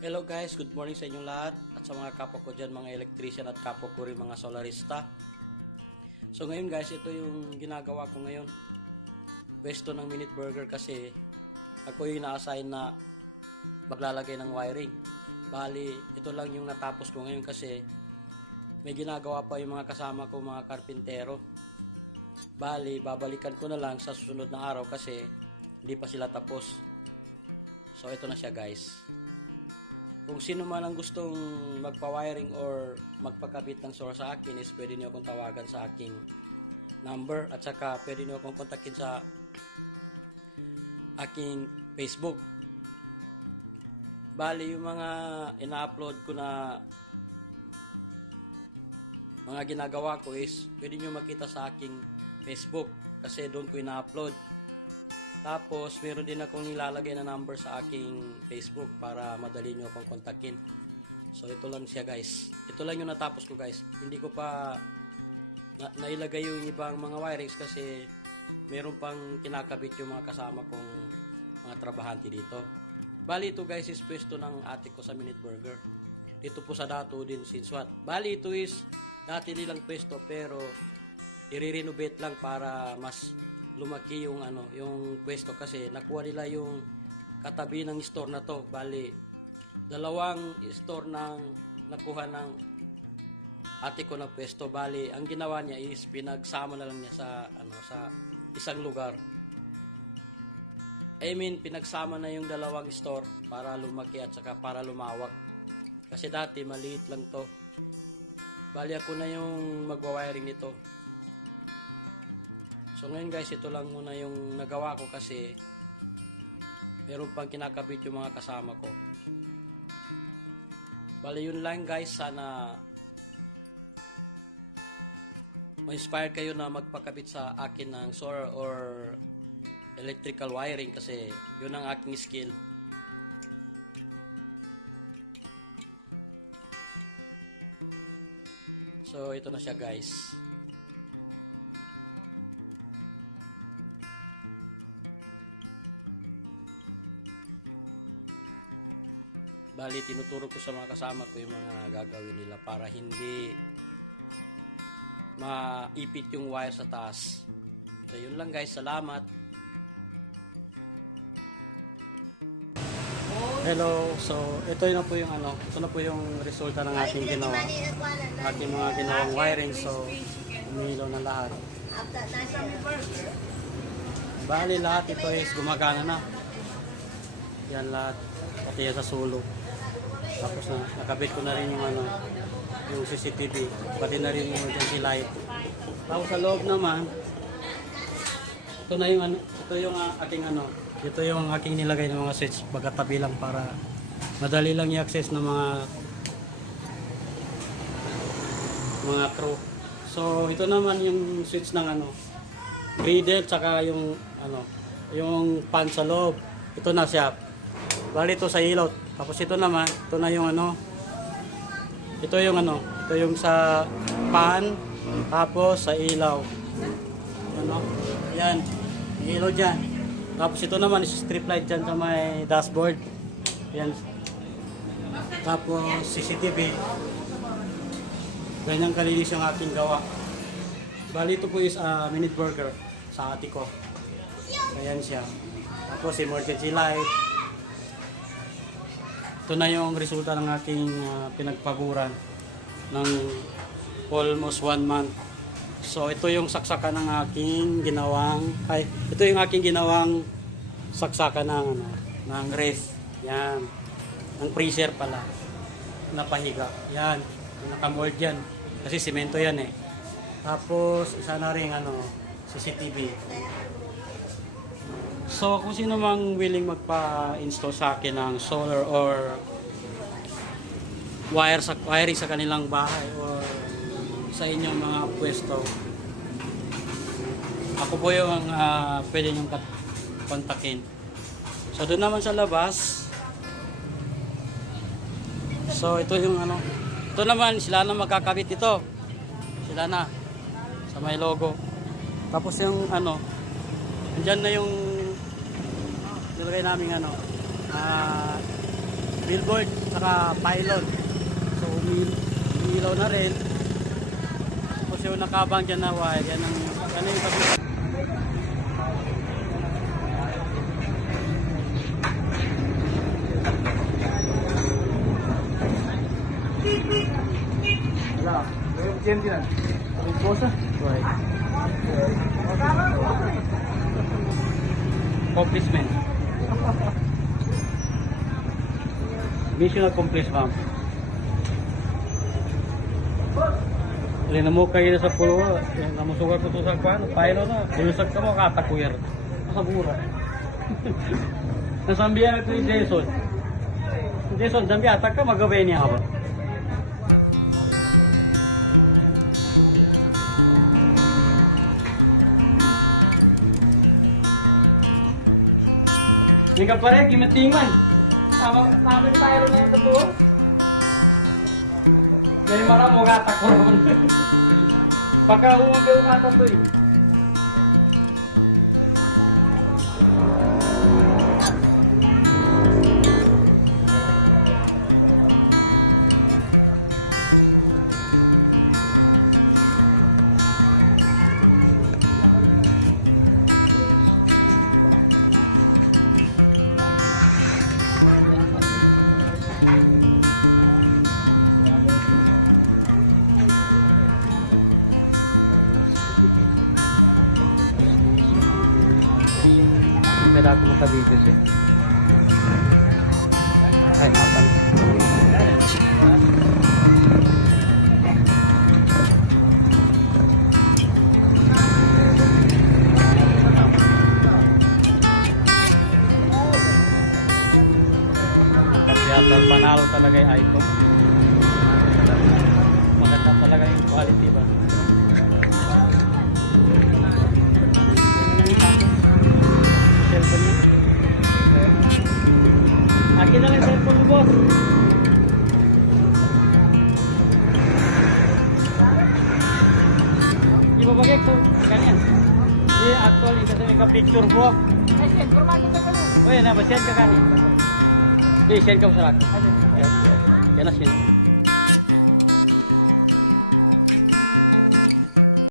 Hello guys, good morning sa inyong lahat at sa mga kapwa ko dyan, mga electrician at kapwa ko rin mga solarista. So ngayon guys, ito yung ginagawa ko ngayon. Pwesto ng Minute Burger kasi ako yung na-assign na maglalagay ng wiring. Bali, ito lang yung natapos ko ngayon kasi may ginagawa pa yung mga kasama ko, mga karpintero. Bali, babalikan ko na lang sa susunod na araw kasi hindi pa sila tapos. So ito na siya guys. Kung sino man ang gustong magpa-wiring or magpakabit ng solar sa akin is pwede niyo akong tawagan sa aking number at saka pwede niyo akong kontakin sa aking Facebook. Bali, yung mga ina-upload ko na mga ginagawa ko is pwede niyo makita sa aking Facebook kasi doon ko ina-upload. Tapos, meron din akong nilalagay na number sa aking Facebook para madali nyo akong kontakin. So, ito lang siya guys. Ito lang yung natapos ko guys. Hindi ko pa nailagay yung ibang mga wirings kasi meron pang kinakabit yung mga kasama kong mga trabahante dito. Bali, ito guys is pwesto ng ate ko sa Minute Burger. Dito po sa Dato din, Sinswat. Bali, ito is dati nilang pwesto pero i-renovate lang para mas lumaki yung yung pwesto kasi nakuha nila yung katabi ng store na to. Bali, dalawang store nang nakuha ng ate ko na pwesto. Bali, ang ginawa niya is pinagsama na lang niya sa sa isang lugar. I mean, pinagsama na yung dalawang store para lumaki at saka para lumawak. Kasi dati maliit lang to. Bali, ako na yung magwa-wiring nito. So ngayon guys, ito lang muna yung nagawa ko kasi meron pang kinakabit yung mga kasama ko. Bali, yun lang guys. Sana ma-inspire kayo na magpakabit sa akin ng solar or electrical wiring kasi yun ang aking skill. So ito na siya guys. Bali, tinuturo ko sa mga kasama ko yung mga gagawin nila para hindi maipit yung wire sa taas. So, yun lang guys. Salamat. Hello. So, ito na po yung ito na po yung resulta ng ating ginawa. Ating mga ginawang wiring. So, umilaw na lahat. Bali, lahat ito is gumagana na. Yan lahat. Pati yan sa sulok. Tapos nakabit ko na rin yung yung CCTV, pati na rin yung emergency light. Tapos sa loob naman, ito na yung ito yung aking ito yung aking nilagay ng mga switch pagkatabi lang para madali lang i-access ng mga crew. So ito naman yung switch ng griddle tsaka yung yung pan sa loob. Ito na siya. Bali, ito sa ilaw. Tapos ito naman, ito na yung ito yung sa pan, tapos sa ilaw. Yan, ilaw dyan. Tapos ito naman is strip light dyan sa may dashboard. Yan. Tapos CCTV. Ganyang kalinis yung aking gawa. Bali, ito po is Minute Burger sa ate ko. Ayan siya. Tapos emergency light. Ito na yung resulta ng aking pinagpaguran ng almost 1 month. So ito yung saksakan ng aking ginawang ito yung aking ginawang saksakan ng ref. Yan. Ng freezer pala. Napahiga. Yan. Nakamold yan. Kasi semento yan eh. Tapos isa na ring CCTV. So, kung sino mang willing magpa-install sa akin ng solar or wiring sa kanilang bahay or sa inyong mga pwesto, ako po yung pwede nyong kontakin. So, doon naman sa labas. So, ito yung ito naman, sila na magkakabit ito. Sila na. Sa may logo. Tapos yung andyan na yung nilagay namin billboard, saka pylon. So umiilaw na rin. Tapos yung nakabang dyan na wire, yan yung sabi. Wala. May GMT na. May bosa. Right. Accomplishment. Mission accomplished, ma'am. Alin na mo kayo sa pulo, namusugar ko to sa kwan, pailo na, bulusag ka mo, katakuyer. Nakabura. Nasambihan ito ni Jason. Jason, dambi atak ka, magawin niya ako. Hindi ka pare, gimatingan. Namit tayo na yung tatuo. Dahil marang mo katak ko naman. Pagka-umaga yung katak to eh. Tidak aku masabi itu sih. Ay, mapan. Kasi asal panalo talaga yung iPhone. Maganda talaga yung quality ba? Cellphone niya. Akin na lang cellphone mo, boss. Di ba bagay ko? Ganyan. Di actually kasi may ka-picture mo. Ay, send. Formato ka ka na. Uy, na ba? Send ka kanin. Di, send ka mo sa akin. Yan na, send.